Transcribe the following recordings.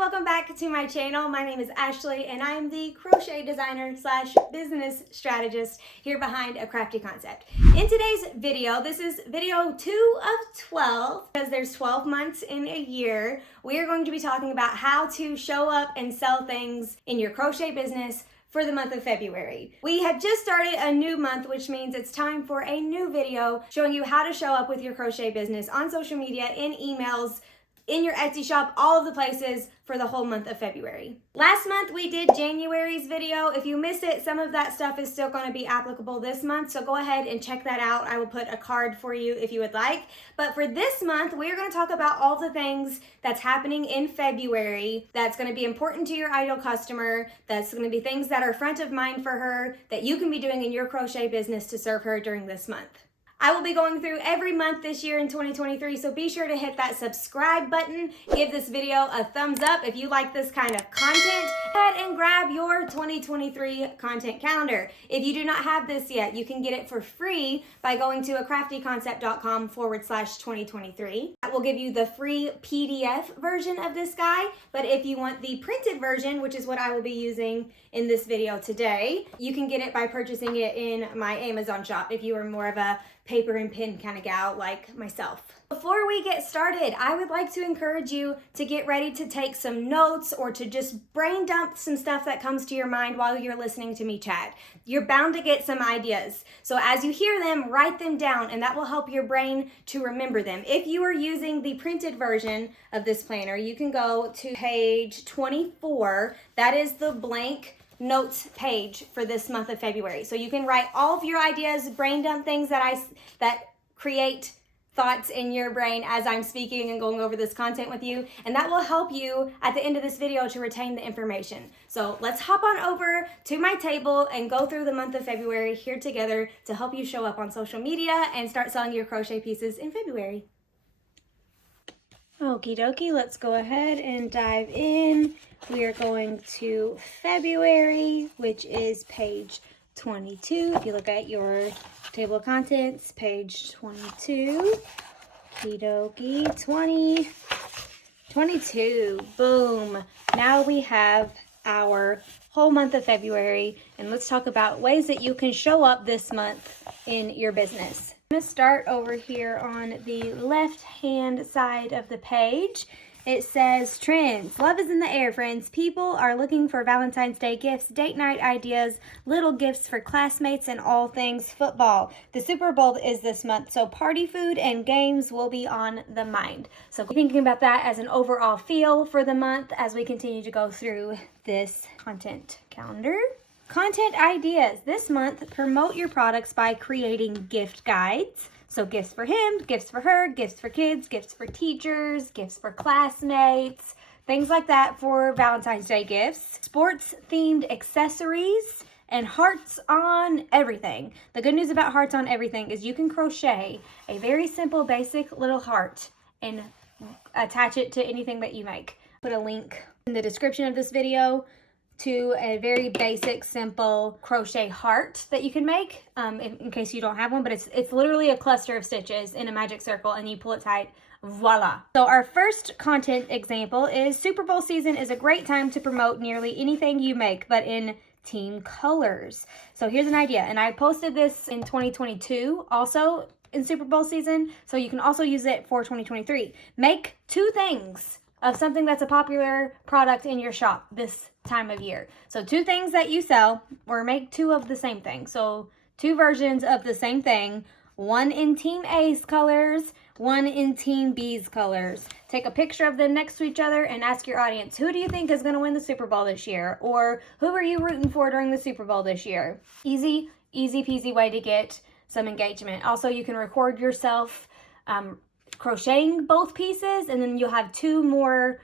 welcome back to my channel. My name is Ashley and I am the crochet designer slash business strategist here behind A Crafty Concept. In today's video, this is video 2 of 12 because there's 12 months in a year. We are going to be talking about how to show up and sell things in your crochet business for the month of February. We have just started a new month, which means it's time for a new video showing you how to show up with your crochet business on social media, in emails, in your Etsy shop, all of the places for the whole month of February. Last month we did January's video. If you missed it, some of that stuff is still going to be applicable this month, so go ahead and check that out. I will put a card for you if you would like. But for this month, we're going to talk about all the things that's happening in February that's going to be important to your ideal customer, that's going to be things that are front of mind for her that you can be doing in your crochet business to serve her during this month. I will be going through every month this year in 2023, so be sure to hit that subscribe button. Give this video a thumbs up if you like this kind of content. Go ahead and grab your 2023 content calendar. If you do not have this yet, you can get it for free by going to acraftyconcept.com/2023. That will give you the free PDF version of this guide, but if you want the printed version, which is what I will be using in this video today, you can get it by purchasing it in my Amazon shop if you are more of a paper and pen kind of gal like myself. Before we get started, I would like to encourage you to get ready to take some notes or to just brain dump some stuff that comes to your mind while you're listening to me chat. You're bound to get some ideas. So as you hear them, write them down and that will help your brain to remember them. If you are using the printed version of this planner, you can go to page 24. That is the blank notes page for this month of February. So you can write all of your ideas, brain dump things that create thoughts in your brain as I'm speaking and going over this content with you, and that will help you at the end of this video to retain the information. So let's hop on over to my table and go through the month of February here together to help you show up on social media and start selling your crochet pieces in February. Okie dokie, let's go ahead and dive in. We are going to February, which is page 22. If you look at your table of contents, page 22. Okie dokie, 22. Boom. Now we have our whole month of February, and let's talk about ways that you can show up this month in your business. I'm going to start over here on the left hand side of the page. It says trends. Love is in the air, friends. People are looking for Valentine's Day gifts, date night ideas, little gifts for classmates, and all things football. The Super Bowl is this month, so party food and games will be on the mind. So thinking about that as an overall feel for the month as we continue to go through this content calendar. Content ideas. This month, promote your products by creating gift guides. So gifts for him, gifts for her, gifts for kids, gifts for teachers, gifts for classmates, things like that for Valentine's Day gifts. Sports themed accessories and hearts on everything. The good news about hearts on everything is you can crochet a very simple, basic little heart and attach it to anything that you make. Put a link in the description of this video to a very basic, simple crochet heart that you can make in case you don't have one, but it's literally a cluster of stitches in a magic circle and you pull it tight, voila. So our first content example is Super Bowl season is a great time to promote nearly anything you make, but in team colors. So here's an idea, and I posted this in 2022 also in Super Bowl season, so you can also use it for 2023. Make 2 things of something that's a popular product in your shop this time of year. So 2 things that you sell, or make 2 of the same thing. So 2 versions of the same thing, one in Team A's colors, one in Team B's colors. Take a picture of them next to each other and ask your audience, who do you think is going to win the Super Bowl this year? Or who are you rooting for during the Super Bowl this year? Easy peasy way to get some engagement. Also, you can record yourself crocheting both pieces, and then you'll have 2 more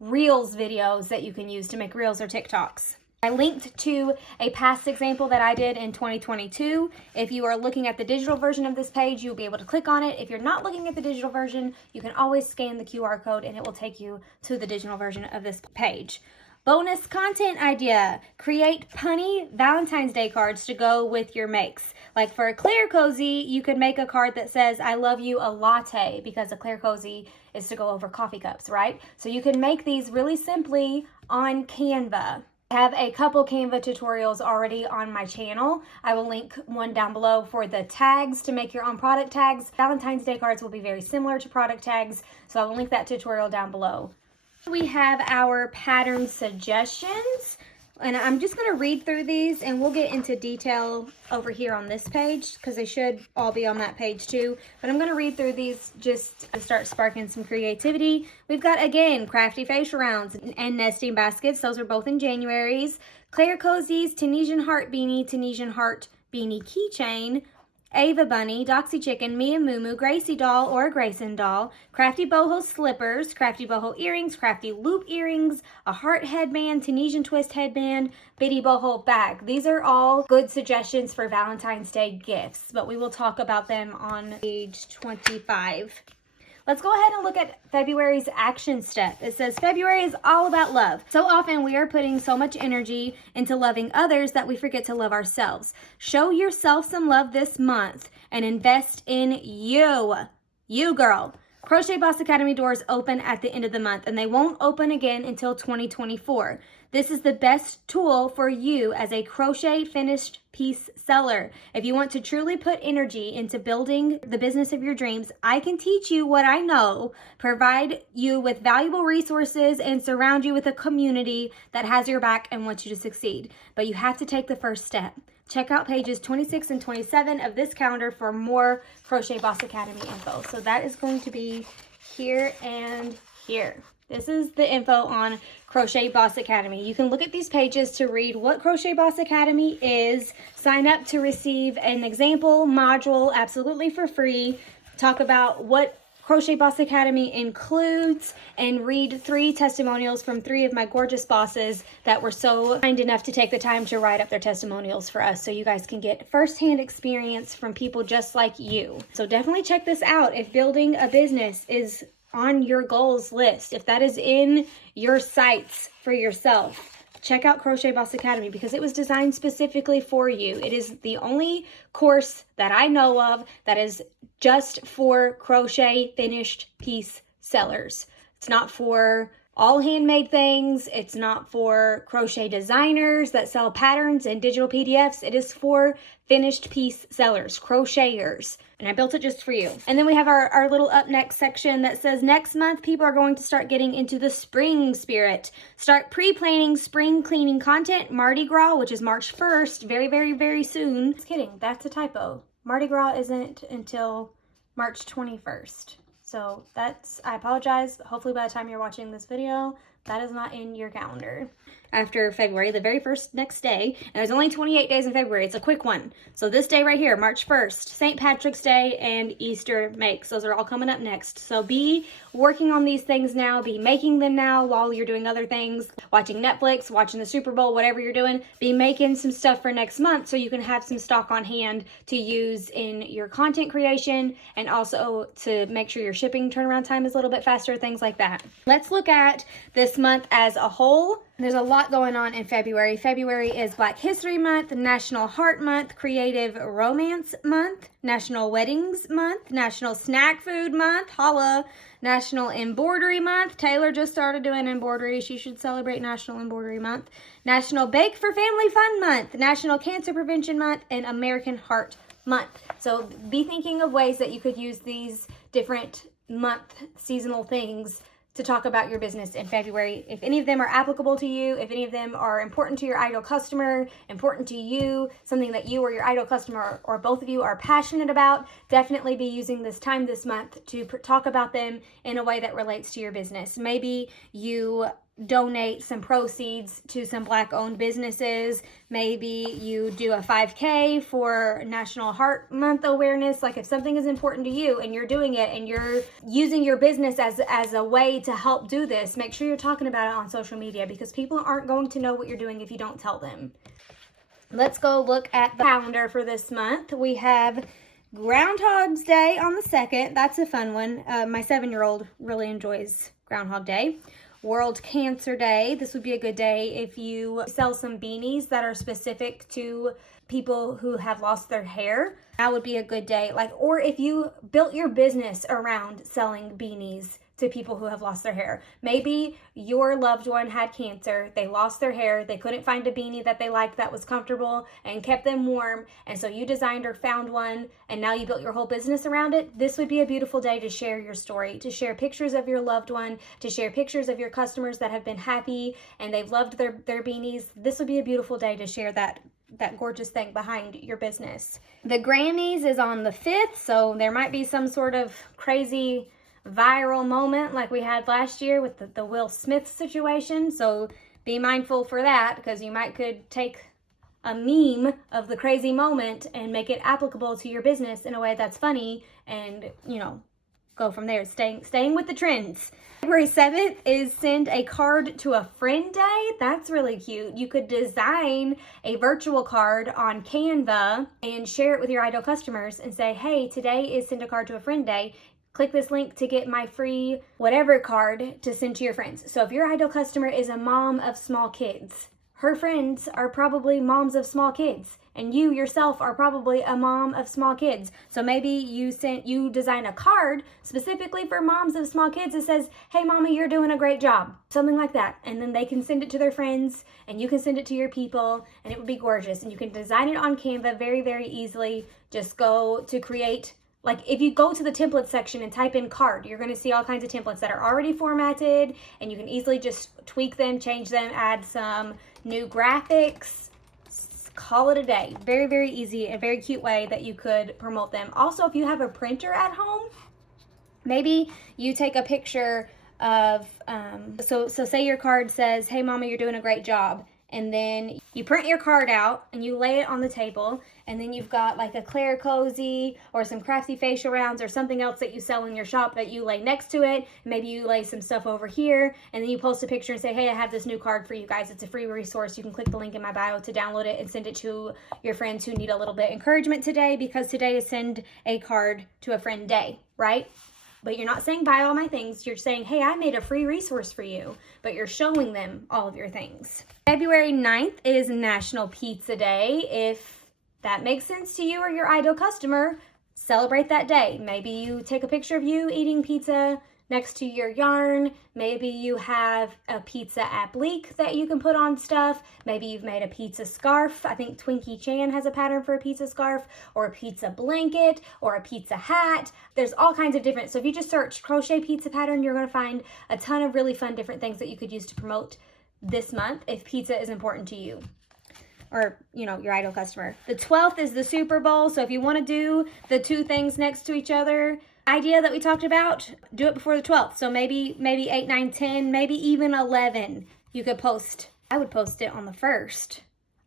Reels videos that you can use to make Reels or TikToks. I linked to a past example that I did in 2022. If you are looking at the digital version of this page, you'll be able to click on it. If you're not looking at the digital version, you can always scan the QR code and it will take you to the digital version of this page. Bonus content idea. Create punny Valentine's Day cards to go with your makes. Like for a Claire Cozy, you could make a card that says, I love you a latte, because a Claire Cozy is to go over coffee cups, right? So you can make these really simply on Canva. I have a couple Canva tutorials already on my channel. I will link one down below for the tags to make your own product tags. Valentine's Day cards will be very similar to product tags, so I will link that tutorial down below. We have our pattern suggestions, and I'm just going to read through these and we'll get into detail over here on this page because they should all be on that page too. But I'm going to read through these just to start sparking some creativity. We've got, again, crafty facial rounds and nesting baskets. Those are both in January's. Claire Cozy's Tunisian Heart Beanie, Tunisian Heart Beanie Keychain. Ava Bunny, Doxy Chicken, Mia Moo, Gracie Doll or Grayson Doll, Crafty Boho Slippers, Crafty Boho Earrings, Crafty Loop Earrings, a Heart Headband, Tunisian Twist Headband, Bitty Boho Bag. These are all good suggestions for Valentine's Day gifts, but we will talk about them on page 25. Let's go ahead and look at February's action step. It says February is all about love. So often we are putting so much energy into loving others that we forget to love ourselves. Show yourself some love this month and invest in you. You, girl. Crochet Boss Academy doors open at the end of the month and they won't open again until 2024. This is the best tool for you as a crochet finished piece seller. If you want to truly put energy into building the business of your dreams, I can teach you what I know, provide you with valuable resources, and surround you with a community that has your back and wants you to succeed. But you have to take the first step. Check out pages 26 and 27 of this calendar for more Crochet Boss Academy info. So that is going to be here and here. This is the info on Crochet Boss Academy. You can look at these pages to read what Crochet Boss Academy is, sign up to receive an example module absolutely for free, talk about what Crochet Boss Academy includes, and read 3 testimonials from 3 of my gorgeous bosses that were so kind enough to take the time to write up their testimonials for us so you guys can get firsthand experience from people just like you. So definitely check this out if building a business is on your goals list, if that is in your sights for yourself. Check out Crochet Boss Academy because it was designed specifically for you. It is the only course that I know of that is just for crochet finished piece sellers. It's not for all handmade things. It's not for crochet designers that sell patterns and digital PDFs. It is for finished piece sellers, crocheters. And I built it just for you. And then we have our little up next section that says next month people are going to start getting into the spring spirit. Start pre-planning spring cleaning content. Mardi Gras, which is March 1st, very, very, very soon. Just kidding, that's a typo. Mardi Gras isn't until March 21st. So that's, I apologize. Hopefully by the time you're watching this video, that is not in your calendar. After February, the very first next day, and there's only 28 days in February. It's a quick one. So this day right here, March 1st, St. Patrick's Day and Easter makes. Those are all coming up next. So be working on these things now. Be making them now while you're doing other things, watching Netflix, watching the Super Bowl, whatever you're doing. Be making some stuff for next month so you can have some stock on hand to use in your content creation and also to make sure your shipping turnaround time is a little bit faster, things like that. Let's look at this month as a whole. There's a lot going on in February. February is Black History Month, National Heart Month, Creative Romance Month, National Weddings Month, National Snack Food Month, holla, National Embroidery Month. Taylor just started doing embroidery. She should celebrate National Embroidery Month. National Bake for Family Fun Month, National Cancer Prevention Month, and American Heart Month. So be thinking of ways that you could use these different month seasonal things to talk about your business in February. If any of them are applicable to you, if any of them are important to your ideal customer, important to you, something that you or your ideal customer or both of you are passionate about, definitely be using this time this month to talk about them in a way that relates to your business. Maybe you donate some proceeds to some Black-owned businesses. Maybe you do a 5K for National Heart Month awareness. Like if something is important to you and you're doing it and you're using your business as a way to help do this, make sure you're talking about it on social media because people aren't going to know what you're doing if you don't tell them. Let's go look at the calendar for this month. We have Groundhog's Day on the 2nd. That's a fun one. My 7-year-old really enjoys Groundhog Day. World Cancer Day. This would be a good day if you sell some beanies that are specific to people who have lost their hair. That would be a good day. Or if you built your business around selling beanies to people who have lost their hair. Maybe your loved one had cancer, they lost their hair, they couldn't find a beanie that they liked that was comfortable and kept them warm, and so you designed or found one, and now you built your whole business around it. This would be a beautiful day to share your story, to share pictures of your loved one, to share pictures of your customers that have been happy and they've loved their beanies. This would be a beautiful day to share that gorgeous thing behind your business. The Grammys is on the 5th, so there might be some sort of crazy viral moment like we had last year with the Will Smith situation. So be mindful for that, because you could take a meme of the crazy moment and make it applicable to your business in a way that's funny, and go from there, staying with the trends. February 7th is Send a Card to a Friend Day. That's really cute. You could design a virtual card on Canva and share it with your ideal customers and say, hey, today is Send a Card to a Friend Day. Click this link to get my free whatever card to send to your friends. So if your ideal customer is a mom of small kids, her friends are probably moms of small kids, and you yourself are probably a mom of small kids. So maybe you design a card specifically for moms of small kids that says, hey mama, you're doing a great job, something like that. And then they can send it to their friends, and you can send it to your people, and it would be gorgeous. And you can design it on Canva very, very easily. Just go to create. If you go to the template section and type in card, you're going to see all kinds of templates that are already formatted, and you can easily just tweak them, change them, add some new graphics, call it a day. Very, very easy and very cute way that you could promote them. Also, if you have a printer at home, maybe you take a picture of, so say your card says, hey mama, you're doing a great job. And then you print your card out and you lay it on the table, and then you've got a Claire Cozy or some crafty facial rounds or something else that you sell in your shop that you lay next to it. Maybe you lay some stuff over here, and then you post a picture and say, hey, I have this new card for you guys. It's a free resource. You can click the link in my bio to download it and send it to your friends who need a little bit of encouragement today, because today is Send a Card to a Friend Day, right? But you're not saying buy all my things. You're saying, hey, I made a free resource for you. But you're showing them all of your things. February 9th is National Pizza Day. If that makes sense to you or your ideal customer, celebrate that day. Maybe you take a picture of you eating pizza next to your yarn. Maybe you have a pizza applique that you can put on stuff. Maybe you've made a pizza scarf. I think Twinkie Chan has a pattern for a pizza scarf, or a pizza blanket, or a pizza hat. There's all kinds of different, so if you just search crochet pizza pattern, you're gonna find a ton of really fun different things that you could use to promote this month if pizza is important to you, or your ideal customer. The 12th is the Super Bowl, so if you want to do the two things next to each other idea that we talked about, do it before the 12th. So maybe 8, 9, 10, maybe even 11 you could post. I would post it on the 1st.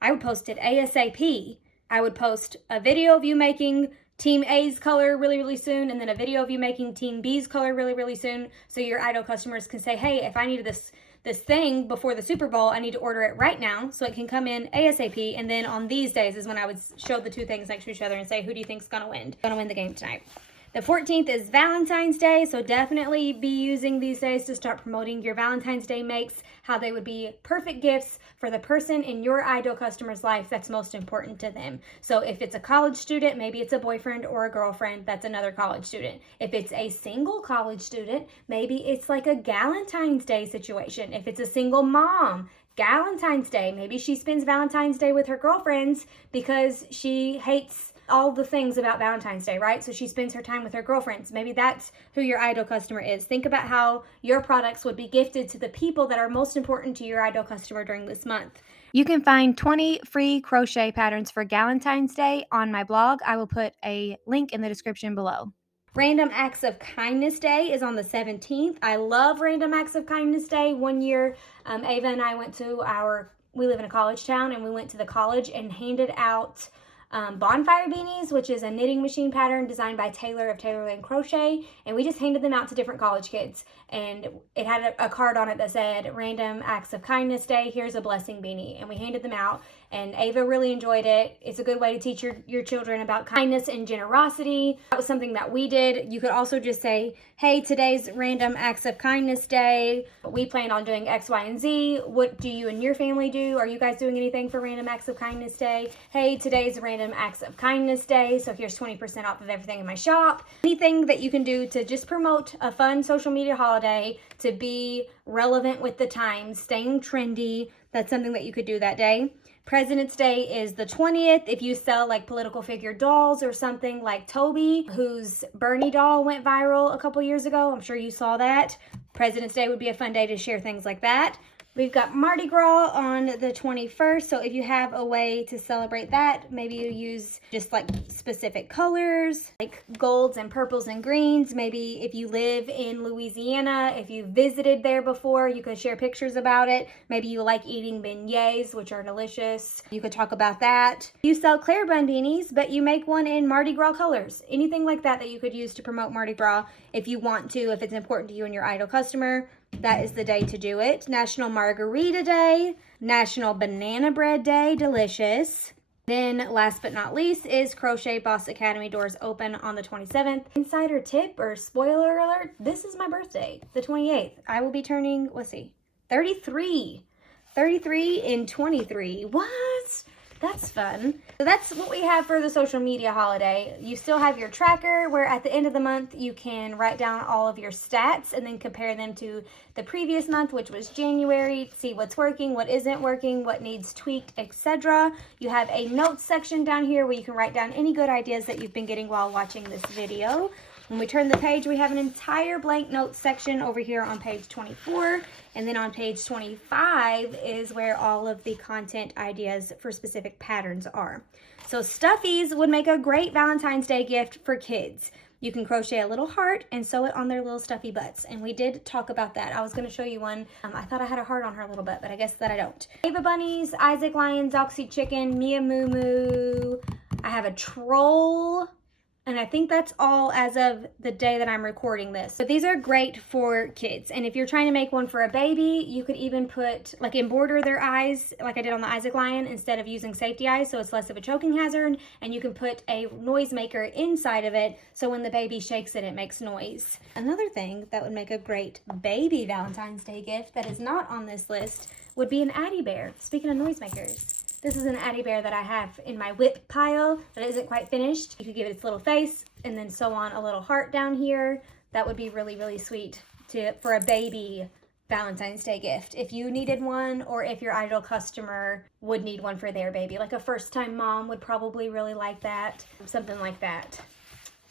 I would post it ASAP. I would post a video of you making Team A's color really, really soon, and then a video of you making Team B's color really, really soon, so your ideal customers can say, hey, if I needed this thing before the Super Bowl, I need to order it right now so it can come in ASAP. And then on these days is when I would show the two things next to each other and say, who do you think's gonna win the game tonight? The 14th is Valentine's Day, so definitely be using these days to start promoting your Valentine's Day makes, how they would be perfect gifts for the person in your ideal customer's life that's most important to them. So if it's a college student, maybe it's a boyfriend or a girlfriend that's another college student. If it's a single college student, maybe it's like a Galentine's Day situation. If it's a single mom, Galentine's Day, maybe she spends Valentine's Day with her girlfriends because she hates all the things about Valentine's Day, right? So she spends her time with her girlfriends. Maybe that's who your ideal customer is. Think about how your products would be gifted to the people that are most important to your ideal customer during this month. You can find 20 free crochet patterns for Galentine's Day on my blog. I will put a link in the description below. Random Acts of Kindness Day is on the 17th. I love Random Acts of Kindness Day. One year, Ava and I went to we live in a college town, and we went to the college and handed out bonfire beanies, which is a knitting machine pattern designed by Taylor of Taylorland Crochet, and we just handed them out to different college kids, and it had a card on it that said Random Acts of Kindness Day, here's a blessing beanie, and we handed them out, and Ava really enjoyed it. It's a good way to teach your children about kindness and generosity. That was something that we did. You could also just say, hey, today's Random Acts of Kindness Day. We plan on doing X, Y, and Z. What do you and your family do? Are you guys doing anything for Random Acts of Kindness Day? Hey, today's Random Acts of Kindness Day, so here's 20% off of everything in my shop. Anything that you can do to just promote a fun social media holiday, to be relevant with the times, staying trendy, that's something that you could do that day. President's Day is the 20th. If you sell like political figure dolls or something like Toby, whose Bernie doll went viral a couple years ago, I'm sure you saw that. President's Day would be a fun day to share things like that. We've got Mardi Gras on the 21st, so if you have a way to celebrate that, maybe you use just like specific colors, like golds and purples and greens. Maybe if you live in Louisiana, if you visited there before, you could share pictures about it. Maybe you like eating beignets, which are delicious. You could talk about that. You sell Claire Bun beanies, but you make one in Mardi Gras colors. Anything like that that you could use to promote Mardi Gras if you want to, if it's important to you and your idol customer. That is the day to do it. National Margarita Day, National Banana Bread Day, delicious. Then last but not least is Crochet Boss Academy doors open on the 27th. Insider tip or spoiler alert, this is my birthday, the 28th. I will be turning, let's see, 33. 33 in 23. What? That's fun. So that's what we have for the social media holiday. You still have your tracker where at the end of the month you can write down all of your stats and then compare them to the previous month, which was January, see what's working, what isn't working, what needs tweaked, etc. You have a notes section down here where you can write down any good ideas that you've been getting while watching this video. When we turn the page, we have an entire blank notes section over here on page 24. And then on page 25 is where all of the content ideas for specific patterns are. So stuffies would make a great Valentine's Day gift for kids. You can crochet a little heart and sew it on their little stuffy butts. And we did talk about that. I was going to show you one. I thought I had a heart on her a little bit, but I guess that I don't. Ava Bunnies, Isaac Lion, Zoxy Chicken, Mia Moo Moo. I have a troll. And I think that's all as of the day that I'm recording this. But these are great for kids. And if you're trying to make one for a baby, you could even put, like, embroider their eyes, like I did on the Isaac Lion, instead of using safety eyes, so it's less of a choking hazard. And you can put a noise maker inside of it, so when the baby shakes it, it makes noise. Another thing that would make a great baby Valentine's Day gift that is not on this list would be an Addy Bear. Speaking of noisemakers. This is an Addy Bear that I have in my whip pile that isn't quite finished. You could give it its little face and then sew on a little heart down here. That would be really, really sweet for a baby Valentine's Day gift. If you needed one, or if your idol customer would need one for their baby. Like a first-time mom would probably really like that. Something like that.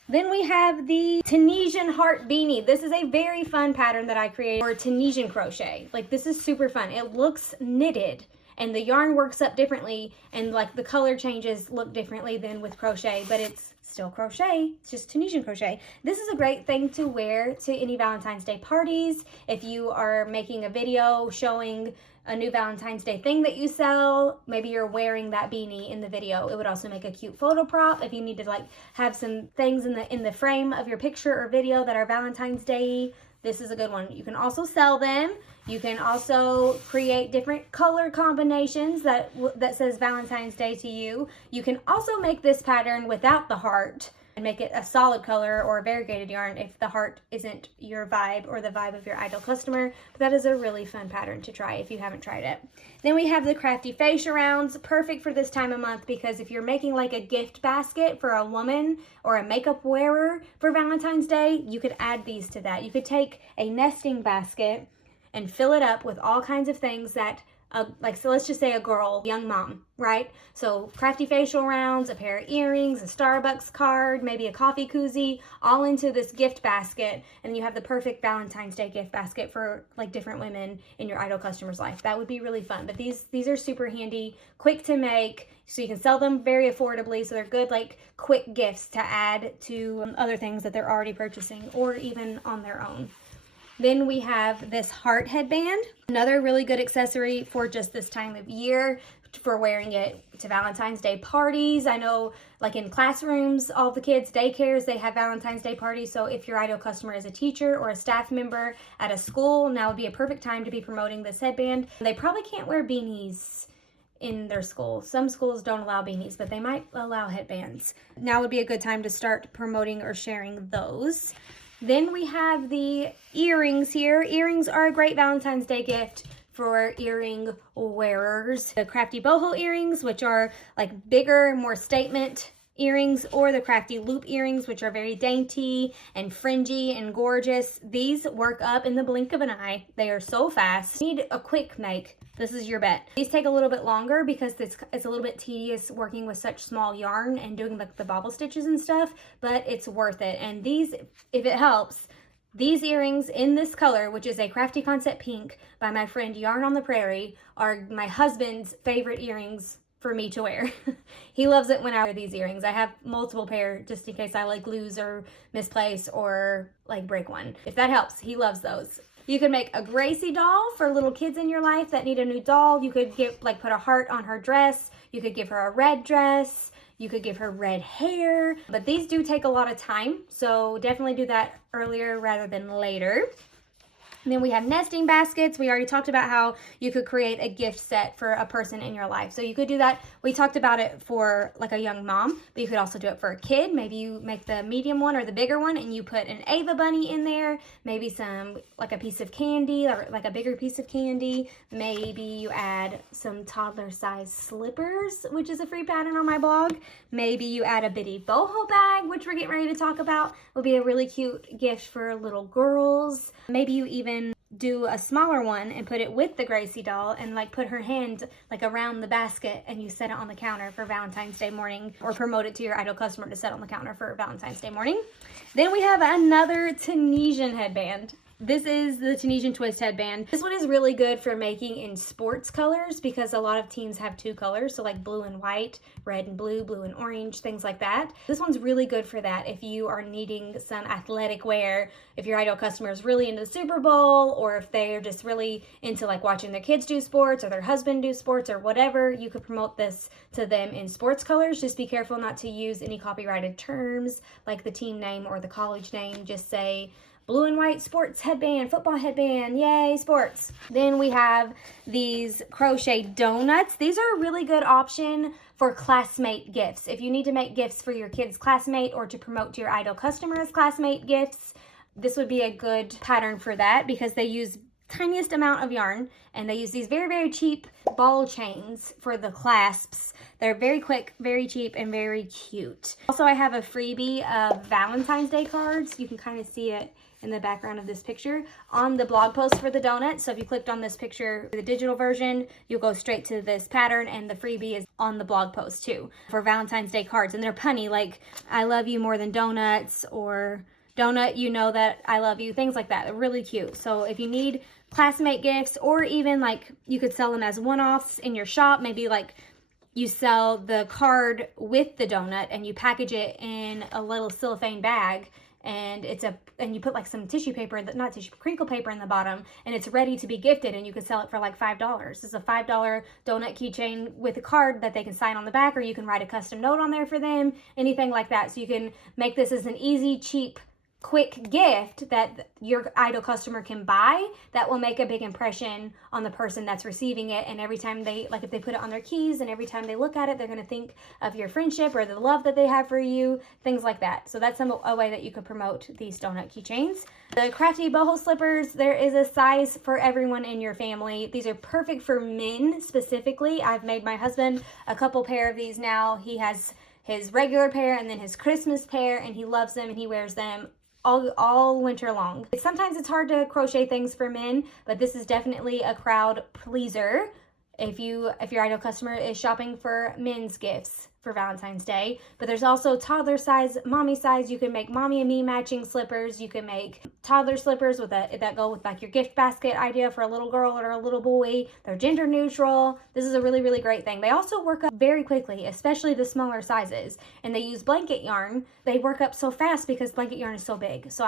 Then we have the Tunisian heart beanie. This is a very fun pattern that I created for Tunisian crochet. Like, this is super fun. It looks knitted. And the yarn works up differently, and like the color changes look differently than with crochet, but it's still crochet. It's just Tunisian crochet. This is a great thing to wear to any Valentine's Day parties. If you are making a video showing a new Valentine's Day thing that you sell, maybe you're wearing that beanie in the video. It would also make a cute photo prop if you need to like have some things in the frame of your picture or video that are Valentine's Day. This is a good one. You can also sell them. You can also create different color combinations that says Valentine's Day to you. You can also make this pattern without the heart and make it a solid color or a variegated yarn if the heart isn't your vibe or the vibe of your idol customer. But that is a really fun pattern to try if you haven't tried it. Then we have the crafty fascia rounds, perfect for this time of month, because if you're making like a gift basket for a woman or a makeup wearer for Valentine's Day, you could add these to that. You could take a nesting basket and fill it up with all kinds of things that so let's just say a girl, young mom, right? So crafty facial rounds, a pair of earrings, a Starbucks card, maybe a coffee koozie, all into this gift basket, and you have the perfect Valentine's Day gift basket for like different women in your idol customer's life. That would be really fun. But these are super handy, quick to make, so you can sell them very affordably. So they're good like quick gifts to add to other things that they're already purchasing or even on their own. Then we have this heart headband, another really good accessory for just this time of year for wearing it to Valentine's Day parties. I know like in classrooms, all the kids, daycares, they have Valentine's Day parties. So if your ideal customer is a teacher or a staff member at a school, now would be a perfect time to be promoting this headband. They probably can't wear beanies in their school. Some schools don't allow beanies, but they might allow headbands. Now would be a good time to start promoting or sharing those. Then we have the earrings here. Earrings are a great Valentine's Day gift for earring wearers. The crafty boho earrings, which are like bigger, more statement earrings, or the crafty loop earrings, which are very dainty and fringy and gorgeous. These work up in the blink of an eye. They are so fast. Need a quick make. This is your bet. These take a little bit longer because it's a little bit tedious working with such small yarn and doing like the bobble stitches and stuff, but it's worth it. And these, if it helps, these earrings in this color, which is a Crafty Concept Pink by my friend Yarn on the Prairie, are my husband's favorite earrings for me to wear. He loves it when I wear these earrings. I have multiple pair just in case I like lose or misplace or like break one. If that helps, he loves those. You could make a Gracie doll for little kids in your life that need a new doll. You could put a heart on her dress. You could give her a red dress. You could give her red hair, but these do take a lot of time, so definitely do that earlier rather than later. And then we have nesting baskets. We already talked about how you could create a gift set for a person in your life. So you could do that. We talked about it for like a young mom, but you could also do it for a kid. Maybe you make the medium one or the bigger one and you put an Ava bunny in there. Maybe some, like a piece of candy or like a bigger piece of candy. Maybe you add some toddler size slippers, which is a free pattern on my blog. Maybe you add a bitty boho bag, which we're getting ready to talk about. Would be a really cute gift for little girls. Maybe you even do a smaller one and put it with the Gracie doll and like put her hand like around the basket and you set it on the counter for Valentine's Day morning, or promote it to your ideal customer to set on the counter for Valentine's Day morning. Then we have another Tunisian headband. This is the Tunisian twist headband. This one is really good for making in sports colors because a lot of teams have two colors, so like blue and white, red and blue and orange, things like that. This one's really good for that if you are needing some athletic wear, if your ideal customer is really into the Super Bowl, or if they're just really into like watching their kids do sports or their husband do sports or whatever. You could promote this to them in sports colors. Just be careful not to use any copyrighted terms like the team name or the college name. Just say blue and white sports headband, football headband, yay, sports. Then we have these crochet donuts. These are a really good option for classmate gifts. If you need to make gifts for your kid's classmate or to promote to your ideal customer as classmate gifts, this would be a good pattern for that because they use tiniest amount of yarn and they use these very, very cheap ball chains for the clasps. They're very quick, very cheap, and very cute. Also, I have a freebie of Valentine's Day cards. You can kind of see it in the background of this picture on the blog post for the donut. So if you clicked on this picture, the digital version, you'll go straight to this pattern, and the freebie is on the blog post too for Valentine's Day cards. And they're punny, like I love you more than donuts, or donut, you know that I love you, things like that. They're really cute. So if you need classmate gifts, or even like you could sell them as one-offs in your shop, maybe like you sell the card with the donut and you package it in a little cellophane bag, and and you put like some tissue paper, not tissue, crinkle paper in the bottom, and it's ready to be gifted, and you could sell it for like $5. It's a $5 donut keychain with a card that they can sign on the back, or you can write a custom note on there for them, anything like that. So you can make this as an easy, cheap, quick gift that your ideal customer can buy that will make a big impression on the person that's receiving it. And every time they, like if they put it on their keys and every time they look at it, they're going to think of your friendship or the love that they have for you, things like that. So that's a way that you could promote these donut keychains. The crafty boho slippers, there is a size for everyone in your family. These are perfect for men specifically. I've made my husband a couple pair of these now. He has his regular pair and then his Christmas pair, and he loves them and he wears them all winter long. Sometimes it's hard to crochet things for men, but this is definitely a crowd pleaser if your ideal customer is shopping for men's gifts. for Valentine's Day, but there's also toddler size, mommy size. You can make mommy and me matching slippers. You can make toddler slippers with that go with like your gift basket idea for a little girl or a little boy. They're gender neutral. This is a really, really great thing. They also work up very quickly, especially the smaller sizes, and they use blanket yarn. They work up so fast because blanket yarn is so big. So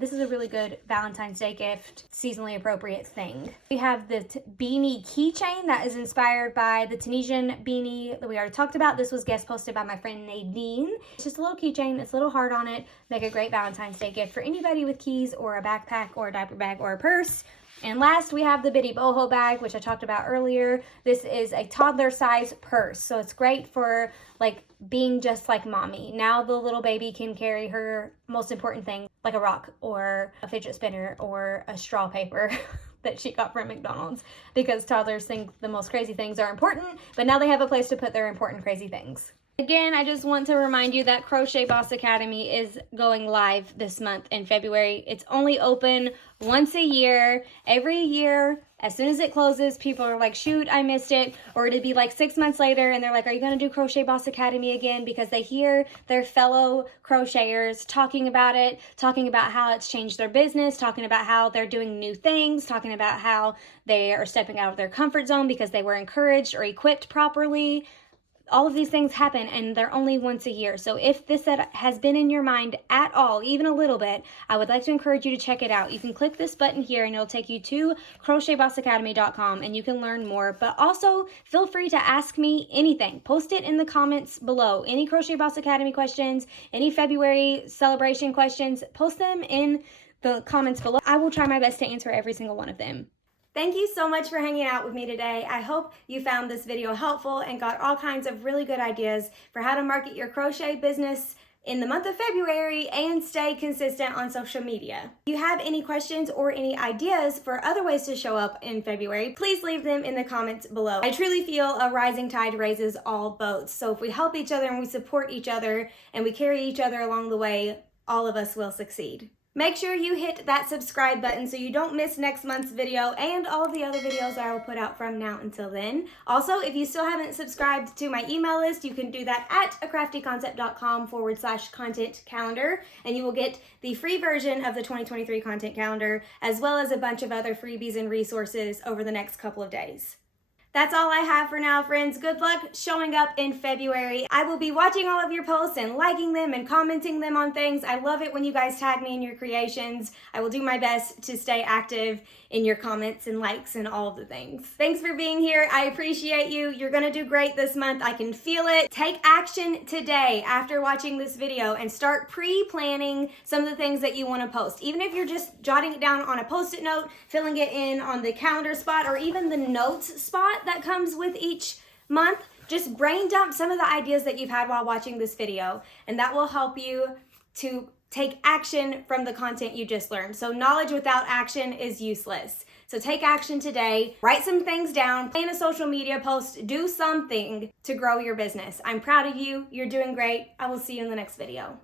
this is a really good Valentine's Day gift, seasonally appropriate thing. We have the beanie keychain that is inspired by the Tunisian beanie that we already talked about. This was guest posted by my friend Nadine. It's just a little keychain. It's a little heart on it. Make a great Valentine's Day gift for anybody with keys or a backpack or a diaper bag or a purse. And last, we have the Bitty Boho bag, which I talked about earlier. This is a toddler size purse, so it's great for like being just like mommy. Now the little baby can carry her most important thing, like a rock or a fidget spinner or a straw paper that she got from McDonald's, because toddlers think the most crazy things are important, but now they have a place to put their important crazy things. Again, I just want to remind you that Crochet Boss Academy is going live this month in February. It's only open once a year. Every year, as soon as it closes, people are like, shoot, I missed it. Or it'd be like 6 months later and they're like, are you going to do Crochet Boss Academy again? Because they hear their fellow crocheters talking about it, talking about how it's changed their business, talking about how they're doing new things, talking about how they are stepping out of their comfort zone because they were encouraged or equipped properly. All of these things happen, and they're only once a year. So if this has been in your mind at all, even a little bit, I would like to encourage you to check it out. You can click this button here and it'll take you to crochetbossacademy.com and you can learn more. But also feel free to ask me anything. Post it in the comments below. Any Crochet Boss Academy questions, any February celebration questions, post them in the comments below. I will try my best to answer every single one of them. Thank you so much for hanging out with me today. I hope you found this video helpful and got all kinds of really good ideas for how to market your crochet business in the month of February and stay consistent on social media. If you have any questions or any ideas for other ways to show up in February, please leave them in the comments below. I truly feel a rising tide raises all boats. So if we help each other and we support each other and we carry each other along the way, all of us will succeed. Make sure you hit that subscribe button so you don't miss next month's video and all of the other videos that I will put out from now until then. Also, if you still haven't subscribed to my email list, you can do that at acraftyconcept.com/content calendar, and you will get the free version of the 2023 content calendar, as well as a bunch of other freebies and resources over the next couple of days. That's all I have for now, friends. Good luck showing up in February. I will be watching all of your posts and liking them and commenting them on things. I love it when you guys tag me in your creations. I will do my best to stay active in your comments and likes and all of the things. Thanks for being here. I appreciate you. You're gonna do great this month. I can feel it. Take action today after watching this video and start pre-planning some of the things that you want to post. Even if you're just jotting it down on a post-it note, filling it in on the calendar spot, or even the notes spot that comes with each month, just brain dump some of the ideas that you've had while watching this video, and that will help you to take action from the content you just learned. So knowledge without action is useless. So take action today, write some things down, plan a social media post, do something to grow your business. I'm proud of you. You're doing great. I will see you in the next video.